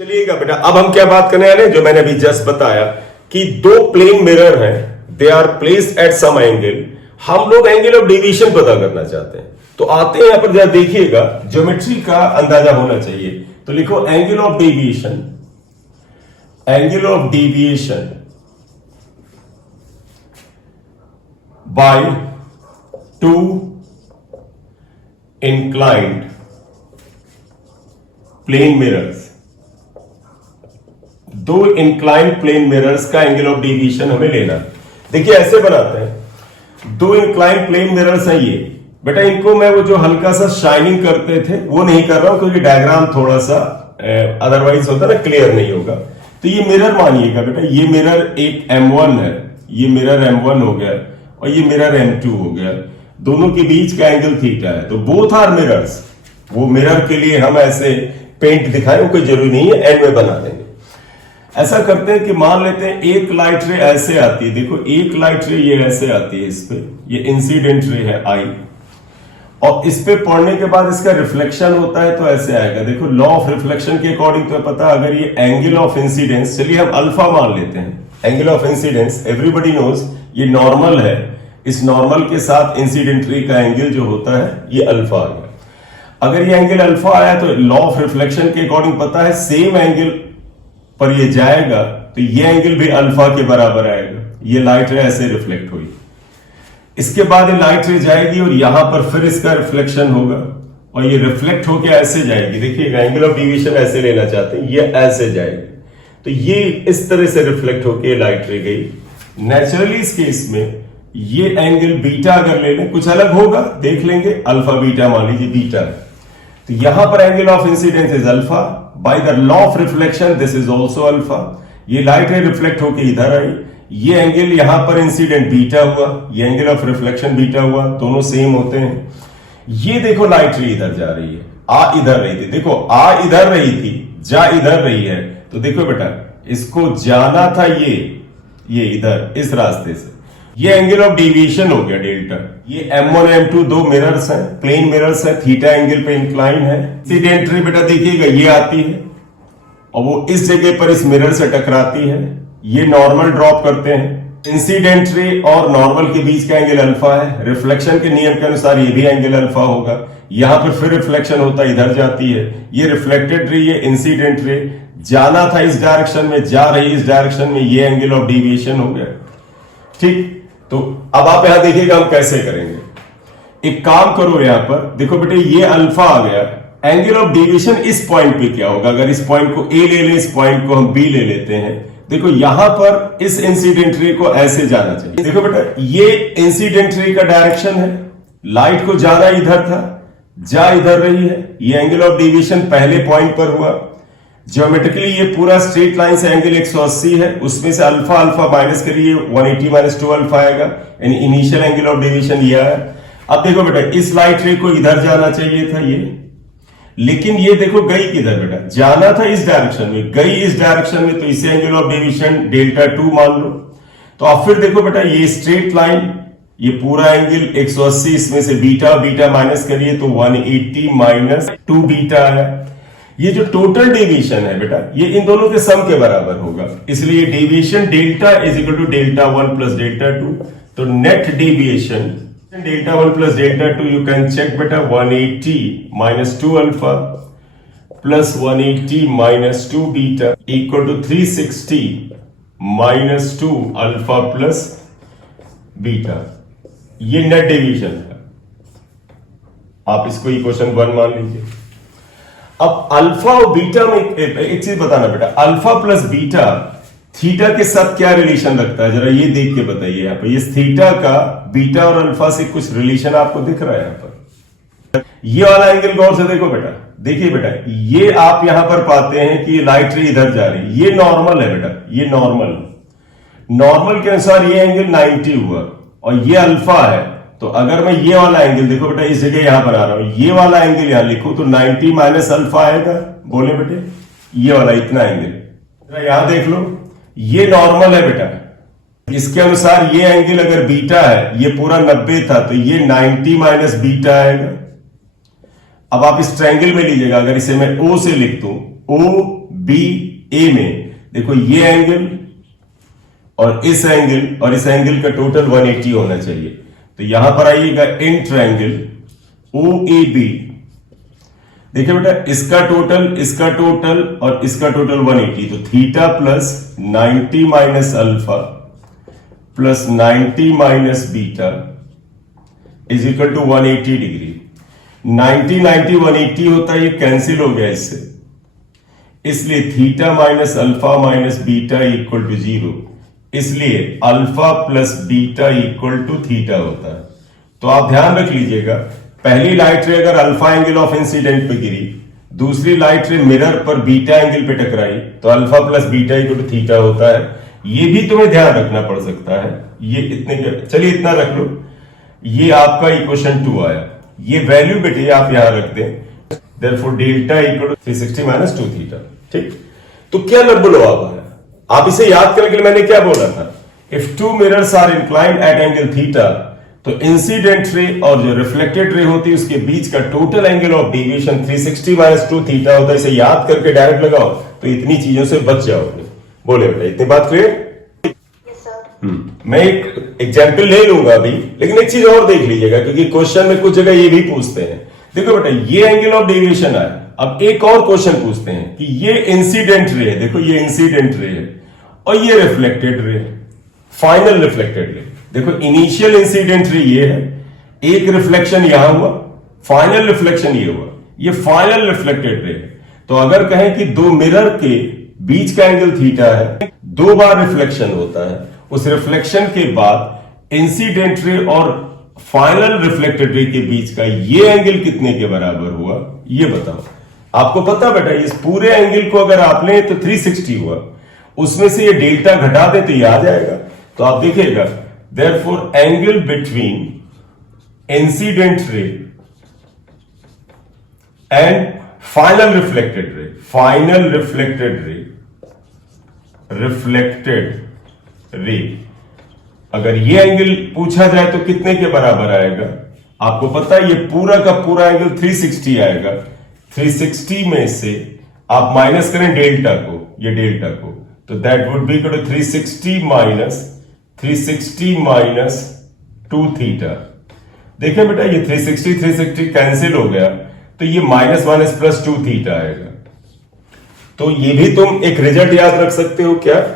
चलिएगा बेटा, अब हम क्या बात करने वाले हैं, जो मैंने अभी जस्ट बताया कि दो प्लेन मिरर हैं, they are placed at some angle. हम लोग एंगल ऑफ डेविएशन पता करना चाहते हैं, तो आते हैं यहां पर, जरा देखिएगा, ज्योमेट्री का अंदाजा होना चाहिए। तो लिखो angle of deviation, angle of deviation by two inclined plane mirrors. दो इंक्लाइंड प्लेन मिरर्स का एंगल ऑफ डेविएशन हमें लेना। देखिए ऐसे बनाते हैं, दो इंक्लाइंड प्लेन मिरर्स हैं ये बेटा। इनको मैं वो जो हल्का सा शाइनिंग करते थे वो नहीं कर रहा हूं, क्योंकि डायग्राम थोड़ा सा अदरवाइज होता ना, क्लियर नहीं होगा। तो ये मिरर मानिएगा बेटा, ये मिरर एक M1 है, ये मिरर M1 हो गया और ये मिरर M2 हो गया। दोनों के बीच का एंगल थीटा है, तो बोथ आर मिरर्स। वो मिरर के लिए हम ऐसे पेंट दिखाएं, वो कोई जरूरी नहीं है, एंड में बना देंगे। ऐसा करते हैं कि मान लेते हैं एक लाइट रे ऐसे आती है, देखो एक लाइट रे ये ऐसे आती है, इस पे ये इंसिडेंट रे है I, और इस पे पड़ने के बाद इसका रिफ्लेक्शन होता है तो ऐसे आएगा। देखो लॉ ऑफ रिफ्लेक्शन के अकॉर्डिंग तो पता, अगर ये एंगल ऑफ इंसिडेंस, चलिए हम अल्फा मान लेते हैं, angle of incidence everybody knows ये नॉर्मल है, इस नॉर्मल के साथ इंसिडेंट रे का एंगल जो होता है ये अल्फा आ गया। अगर ये एंगल अल्फा आया तो लॉ ऑफ रिफ्लेक्शन के अकॉर्डिंग पता है सेम एंगल पर ये जाएगा तो ये एंगल भी अल्फा के बराबर आएगा। ये लाइट रे ऐसे रिफ्लेक्ट हुई, इसके बाद ये लाइट रे जाएगी और यहां पर फिर इसका रिफ्लेक्शन होगा और ये रिफ्लेक्ट होकर ऐसे जाएगी। देखिएगा एंगल ऑफ डेविएशन ऐसे लेना चाहते हैं, ये ऐसे जाएगी, तो ये इस तरह से रिफ्लेक्ट होकर लाइट रे गई। नेचुरली इस केस में ये एंगल बीटा अगर ले लें, कुछ अलग होगा देख लेंगे, अल्फा बीटा मान लीजिए बीटा है, तो यहां पर angle of incidence is alpha, by the law of reflection this is also alpha. ये लाइट रे रिफ्लेक्ट होकर इधर आई, ये एंगल यहां पर इंसिडेंट बीटा हुआ, ये एंगल ऑफ रिफ्लेक्शन बीटा हुआ, दोनों सेम होते हैं। ये देखो लाइट रे इधर जा रही है, आ इधर रही थी, देखो आ इधर रही थी, जा इधर रही है, तो देखो बेटा इसको जाना था ये इधर इस रास्ते से, ये एंगल ऑफ डेविएशन हो गया डेल्टा। ये M1 M2 दो मिरर्स हैं, प्लेन मिरर्स हैं, थीटा एंगल पे इंक्लाइन है। इंसिडेंट रे बेटा देखिएगा ये आती है और वो इस जगह पर इस मिरर से टकराती है, ये नॉर्मल ड्रॉप करते हैं। इंसिडेंट रे और नॉर्मल के बीच का एंगल अल्फा है, रिफ्लेक्शन के नियम के अनुसार ये भी एंगल अल्फा होगा। यहां पर फिर रिफ्लेक्शन होता है, इधर जाती है, ये रिफ्लेक्टेड रे, ये इंसिडेंट रे जाना था इस डायरेक्शन में, जा रही इस डायरेक्शन में, ये एंगल ऑफ डेविएशन हो गया। ठीक, तो अब आप यहां देखिएगा हम कैसे करेंगे। एक काम करो, यहां पर देखो बेटे ये अल्फा आ गया, एंगल ऑफ डेविएशन इस पॉइंट पे क्या होगा, अगर इस पॉइंट को A ले लें, इस पॉइंट को हम B ले लेते हैं। देखो यहां पर इस इंसिडेंट रे को ऐसे जाना चाहिए। देखो बेटा ये इंसिडेंट रे का डायरेक्शन है, लाइट को जाना इधर था, जा इधर रही है, ये एंगल ऑफ डेविएशन पहले पॉइंट पर हुआ। ज्योमेट्रिकली ये पूरा स्ट्रेट लाइन से एंगल 180 है, उसमें से अल्फा अल्फा माइनस करिए, 180 माइनस 2 अल्फा आएगा, यानी इनिशियल एंगल ऑफ डेविएशन ये आया। अब देखो बेटा इस लाइट रे को इधर जाना चाहिए था ये, लेकिन ये देखो गई किधर बेटा, जाना था इस डायरेक्शन में, गई इस डायरेक्शन में, तो इसे एंगल ऑफ डेविएशन डेल्टा 2 मान लो। तो अब फिर देखो बेटा ये स्ट्रेट लाइन, ये पूरा एंगल 180, इसमें से बीटा बीटा माइनस करिए तो 180 माइनस 2 बीटा है। ये जो टोटल डेविएशन है बेटा ये इन दोनों के सम के बराबर होगा, इसलिए deviation delta is equal to delta 1 plus delta 2। तो net deviation delta 1 plus delta 2 you can check बेटा, 180 minus 2 alpha plus 180 minus 2 beta equal to 360 minus 2 alpha plus beta. ये नेट डेविएशन है, आप इसको इक्वेशन 1 मान लीजिए। अब अल्फा और बीटा में एक चीज बताना बेटा, अल्फा प्लस बीटा थीटा के साथ क्या रिलेशन रखता है, जरा ये देख के बताइए। यहाँ पर ये थीटा का बीटा और अल्फा से कुछ रिलेशन आपको दिख रहा है यहाँ पर। ये वाला एंगल गौर से देखो बेटा, देखिए बेटा ये आप यहां पर पाते हैं कि लाइट रे इधर जा रही है, ये नॉर्मल है बेटा, ये नॉर्मल के अनुसार ये एंगल 90 हुआ और ये अल्फा है। तो अगर मैं ये वाला एंगल देखो बेटा, इस जगह यहां पर आ रहा हूं, ये वाला एंगल यहां लिखूं तो 90 माइनस अल्फा आएगा, बोले बेटे ये वाला इतना एंगल यहां देख लो, ये नॉर्मल है बेटा, इसके अनुसार ये एंगल अगर बीटा है, ये पूरा 90 था, तो ये 90 माइनस बीटा आएगा। अब आप इस ट्रायंगल में लीजिएगा, अगर इसे मैं O से लिख दूं ओ बी ए में देखो ये एंगल और इस एंगल का टोटल 180 होना चाहिए। तो यहां पर आइएगा in triangle O A B, देखिए बेटा इसका टोटल और इसका टोटल 180, तो theta plus 90 minus alpha plus 90 minus beta is equal to 180 degree. 90 90 180 होता है, ये कैंसिल हो गया इससे, इसलिए theta minus alpha minus beta equal to 0, इसलिए alpha plus beta equal to theta होता है। तो आप ध्यान रख लीजिएगा, पहली लाइट रे अगर अल्फा एंगल ऑफ इंसिडेंट पे गिरी, दूसरी लाइट रे मिरर पर बीटा एंगल पे टकराई, तो alpha plus beta equal to theta होता है। ये भी तुम्हें ध्यान रखना पड़ सकता है। ये इतने, चलिए इतना रख लो, ये आपका इक्वेशन 2 आया। ये वैल्यू बेटे आप यहां रख दें, therefore delta equal to 360 minus 2 theta. ठीक, तो क्या लंब लोब है, आप इसे याद करने के लिए मैंने क्या बोला था, if two mirrors are inclined at angle theta, तो इंसिडेंट रे और जो रिफ्लेक्टेड रे होती है उसके बीच का total angle of deviation 360 minus 2 theta होता है। इसे याद करके डायरेक्ट लगाओ तो इतनी चीजों से बच जाओगे। बोले बेटा इतनी बात क्लियर? मैं एक एग्जाम्पल ले लूंगा अभी, लेकिन एक चीज और देख लीजिएगा क्योंकि क्वेश्चन में कुछ जगह ये भी पूछते हैं। देखो बेटा ये एंगल ऑफ डेविएशन है, अब एक और क्वेश्चन पूछते हैं कि ये इंसिडेंट रे है, देखो ये इंसिडेंट रे है और ये रिफ्लेक्टेड रे है, फाइनल रिफ्लेक्टेड रे। देखो इनिशियल इंसिडेंट रे ये है, एक रिफ्लेक्शन यहां हुआ, फाइनल रिफ्लेक्शन ये हुआ, ये फाइनल रिफ्लेक्टेड रे है। तो अगर कहें कि दो मिरर के बीच का एंगल थीटा है, 2 बार रिफ्लेक्शन होता है, उस रिफ्लेक्शन के बाद इंसिडेंट रे और फाइनल रिफ्लेक्टेड रे के बीच का ये एंगल कितने के बराबर हुआ, ये बताओ। आपको पता बेटा इस पूरे एंगल को अगर आप लें तो 360 हुआ, उसमें से ये डेल्टा घटा दे तो ये आ जाएगा। तो आप देखिएगा therefore angle between incident ray and final reflected ray, अगर ये एंगल पूछा जाए तो कितने के बराबर आएगा, आपको पता है ये पूरा का पूरा एंगल 360 आएगा। 360 में से आप माइनस करें डेल्टा को, ये डेल्टा को, तो that would be equal to 360 minus 2 theta. देखिए बेटा ये 360 कैंसिल हो गया, तो ये माइनस माइनस प्लस 2 थीटा आएगा। तो ये भी तुम एक रिजल्ट याद रख सकते हो क्या,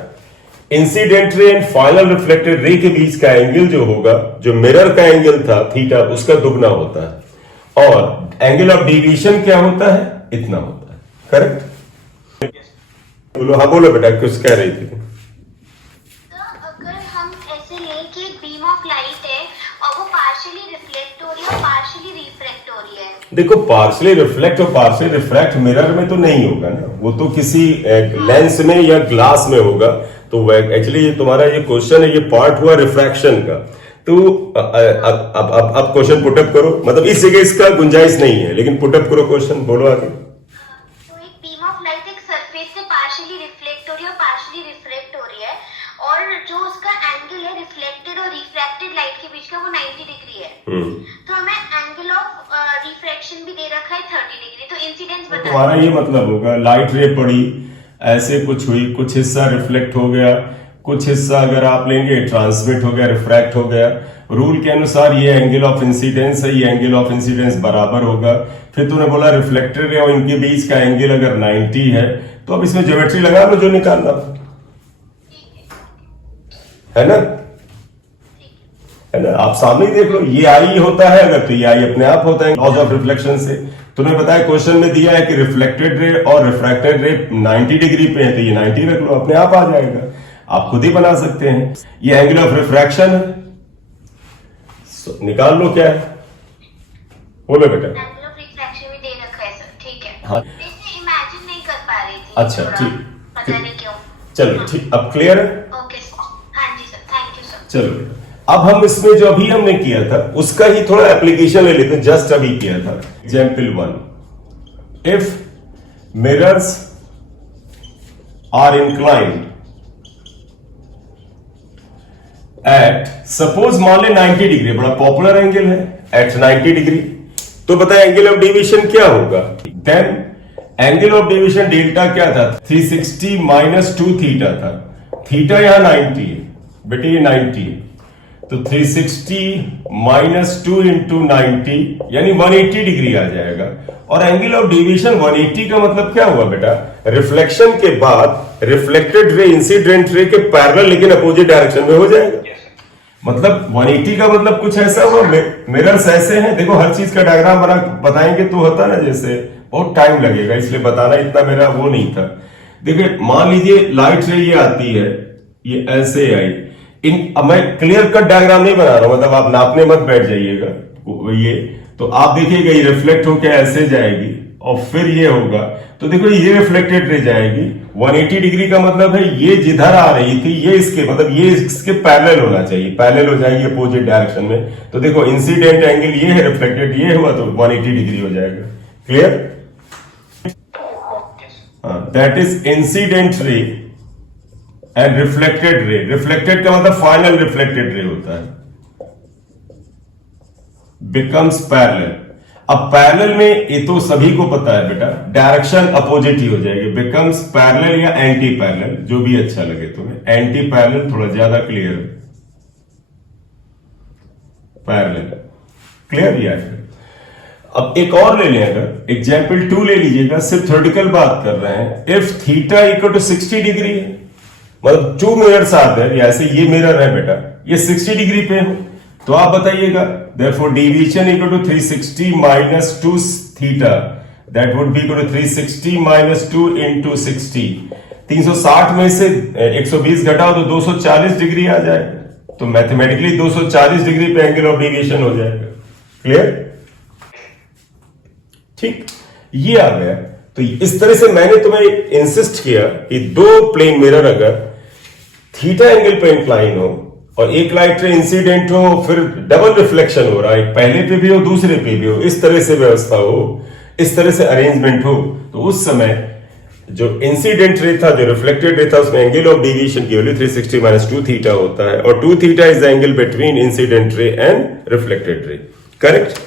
incident ray and final reflected ray के बीच का एंगल जो होगा, जो मिरर का एंगल था थीटा, उसका दुगना होता है, और एंगल ऑफ डेविएशन क्या होता है, इतना होता है। करेक्ट? बोलो, हाँ बोलो बेटा, कुछ कह रही थी। अगर हम ऐसे लें कि बीम ऑफ लाइट है और वो पार्शियली रिफ्लेक्ट हो रही है और पार्शियली रिफ्रैक्ट हो रही है, देखो पार्शियली रिफ्लेक्ट और पार्शियली रिफ्रैक्ट मिरर में तो नहीं होगा ना, वो तो किसी लेंस में या ग्लास में होगा। तो एक्चुअली ये तुम्हारा ये क्वेश्चन है, ये पार्ट हुआ रिफ्रैक्शन का। तो अब क्वेश्चन पुटअप करो, मतलब इस जगह इसका गुंजाइश नहीं है, लेकिन पुटअप करो क्वेश्चन, बोलो आगे। तो एक बीम ऑफ लाइट एक सरफेस से पार्शियली रिफ्लेक्ट हो रही है और पार्शियली रिफ्रैक्ट हो रही है, और जो उसका एंगल है रिफ्लेक्टेड और रिफ्रैक्टेड लाइट के बीच का वो 90 डिग्री है। तो हमें एंगल ऑफ रिफ्रैक्शन भी दे रखा है 30 डिग्री, तो इंसिडेंस बता। तुम्हारा ये मतलब होगा लाइट रे पड़ी, ऐसे कुछ हुई, कुछ हिस्सा रिफ्लेक्ट हो गया, कुछ हिस्सा अगर आप लेंगे ट्रांसमिट हो गया, रिफ्रैक्ट हो गया। रूल के अनुसार ये एंगल ऑफ इंसिडेंस है, ये एंगल ऑफ इंसिडेंस बराबर होगा। फिर तूने बोला रिफ्लेक्टेड है और इनके बीच का एंगल अगर 90 है, तो अब इसमें ज्योमेट्री लगा लो जो निकालना है ना, है ना। आप सामने ही देख लो, ये आई होता है अगर, तो ये आई अपने आप होता है लॉज ऑफ रिफ्लेक्शन से। तूने बताया क्वेश्चन में दिया है कि रिफ्लेक्टेड रे और रिफ्रैक्टेड रे 90 डिग्री पे है, तो ये 90 रख लो, अपने आप आ जाएगा। आप खुद ही बना सकते हैं। ये एंगल ऑफ रिफ्रैक्शन है, निकाल लो क्या है, बोलो बेटा। एंगल ऑफ रिफ्रैक्शन भी दे रखा है सर, ठीक है। हाँ, इसे इमेजिन नहीं कर पा रही थी। अच्छा ठीक, पता नहीं क्यों। चलो ठीक, अब क्लियर है। ओके सर, हाँ जी सर, थैंक यू सर। चलो बेटा, अब हम इसमें जो अभी हमने किया था उसका ही थोड़ा एप्लीकेशन ले लेते हैं, जस्ट अभी किया था। Example 1, if mirrors are inclined at, suppose मान ले 90 डिग्री, बड़ा पॉपुलर एंगल है, एट 90 डिग्री, तो बताए एंगल ऑफ डेविएशन क्या होगा। Then angle of deviation delta क्या था? 360 माइनस 2 थीटा था। थीटा यहां 90 है बेटे, ये 90 है, तो 360 माइनस 2 इंटू 90 यानी 180 डिग्री आ जाएगा। और एंगल ऑफ डेविएशन 180 का मतलब क्या हुआ बेटा? रिफ्लेक्शन के बाद रिफ्लेक्टेड रे इंसिडेंट रे के पैरेलल लेकिन अपोजिट डायरेक्शन में हो जाएगा। मतलब 180 का मतलब कुछ ऐसा हुआ, मिरर्स ऐसे हैं, देखो हर चीज का डायग्राम बना बताएंगे तो होता ना, जैसे बहुत टाइम लगेगा, इसलिए बताना इतना मेरा वो नहीं था। देखिए मान लीजिए लाइट रे ये आती है, ये ऐसे आई, अब मैं क्लियर कट डायग्राम नहीं बना रहा हूं, मतलब आप नापने मत बैठ जाइएगा। ये तो आप देखिएगा ये रिफ्लेक्ट होकर ऐसे जाएगी और फिर ये होगा, तो देखो ये रिफ्लेक्टेड रे जाएगी 180 डिग्री का मतलब है ये जिधर आ रही थी ये इसके मतलब ये इसके पैरेलल होना चाहिए, पैरेलल हो जाएगी अपोजिट डायरेक्शन में। तो देखो इंसिडेंट एंगल ये है, रिफ्लेक्टेड ये हुआ, तो 180 डिग्री हो जाएगा। Clear? That is incident ray and reflected ray. Reflected का मतलब फाइनल रिफ्लेक्टेड रे होता है। Becomes parallel. अब पैरेलल में ये तो सभी को पता है बेटा, डायरेक्शन अपोजिट ही हो जाएगी। बिकम्स पैरेलल या एंटी पैरेलल, जो भी अच्छा लगे तुम्हें। एंटी पैरेलल थोड़ा ज्यादा क्लियर है, पैरेलल क्लियर भी आएगा। अब एक और ले लें, अगर एग्जाम्पल 2 ले लीजिएगा, सिर्फ थ्योरेटिकल बात कर रहे हैं। If theta equal to 60 degree है, मतलब 2 मिरर्स आते हैं, ऐसे ये मिरर है बेटा, ये 60 डिग्री पे हो, तो आप बताइएगा therefore deviation equal to 360 minus 2 theta, that would be equal to 360 minus 2 into 60। 360 में से 120 घटाओ तो 240 डिग्री आ जाएगा, तो मैथमेटिकली 240 डिग्री पे एंगल ऑफ डेविएशन हो जाएगा। क्लियर? ठीक, ये आ गया। तो इस तरह से मैंने तुम्हें इंसिस्ट किया कि 2 प्लेन मिरर अगर थीटा एंगल पे इंक्लाइन हो और एक लाइट रे इंसिडेंट हो, फिर डबल रिफ्लेक्शन हो रहा है, पहले पे भी हो दूसरे पे भी हो, इस तरह से व्यवस्था हो, इस तरह से अरेंजमेंट हो, तो उस समय जो इंसिडेंट रे था, जो रिफ्लेक्टेड रे था, उसमें एंगल ऑफ डेविएशन की वैल्यू 360 माइनस 2 थीटा होता है, और 2 theta is the angle between incident ray and reflected ray. Correct?